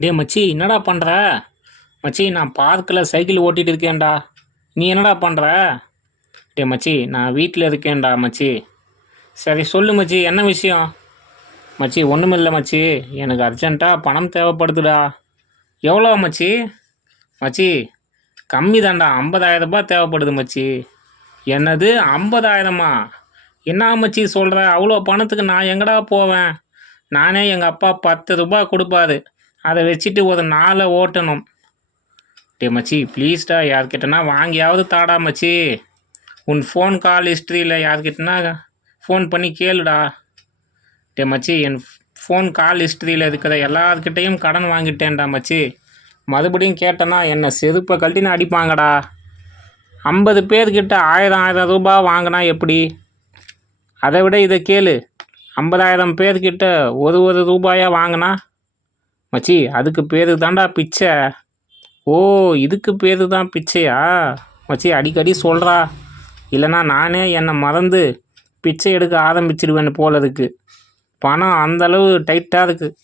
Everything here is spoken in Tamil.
டேய் மச்சி, என்னடா பண்ணுற? மச்சி, நான் பார்க்கில் சைக்கிள் ஓட்டிகிட்டு இருக்கேன்டா. நீ என்னடா பண்ணுற? டேய் மச்சி, நான் வீட்டில் இருக்கேன்டா மச்சி. சரி சொல்லு மச்சி, என்ன விஷயம்? மச்சி, ஒன்றுமில்ல மச்சி, எனக்கு அர்ஜென்ட்டாக பணம் தேவைப்படுதுடா. எவ்வளோ மச்சி? மச்சி, கம்மி தான்டா, 50,000 ரூபாய் தேவைப்படுது மச்சி. என்னது, 50,000மா? என்ன மச்சி சொல்கிற? அவ்வளோ பணத்துக்கு நான் எங்கடா போவேன்? நானே எங்கள் அப்பா 10 ரூபாய் கொடுப்பாரு, அதை வச்சுட்டு ஒரு நாளை ஓட்டணும். டே மச்சி, ப்ளீஸ்டா, யார்கிட்டனா வாங்கியாவது தாடா மச்சி. உன் ஃபோன் கால் ஹிஸ்ட்ரியில் யார்கிட்டனா ஃபோன் பண்ணி கேளுடா. டே மச்சி, என் ஃபோன் கால் ஹிஸ்ட்ரியில் இருக்கிற எல்லார்கிட்டையும் கடன் வாங்கிட்டேன்டா மச்சி. மறுபடியும் கேட்டேன்னா என்னை செருப்பை கழட்டின்னு அடிப்பாங்கடா. 50 பேர்கிட்ட 1000 ரூபாய் வாங்கினா எப்படி? அதை விட இதை கேளு, 50,000 பேர்கிட்ட ஒரு ரூபாயா வாங்கினா? மச்சி, அதுக்கு பேர் தான்டா பிச்சை. ஓ, இதுக்கு பேர் தான் பிச்சையா? மச்சி, அடிக்கடி சொல்கிறா, இல்லைனா நானே என்னை மறந்து பிச்சை எடுக்க ஆரம்பிச்சிடுவேன்னு போல இருக்கு. பணம் அந்தளவு டைட்டாக இருக்குது.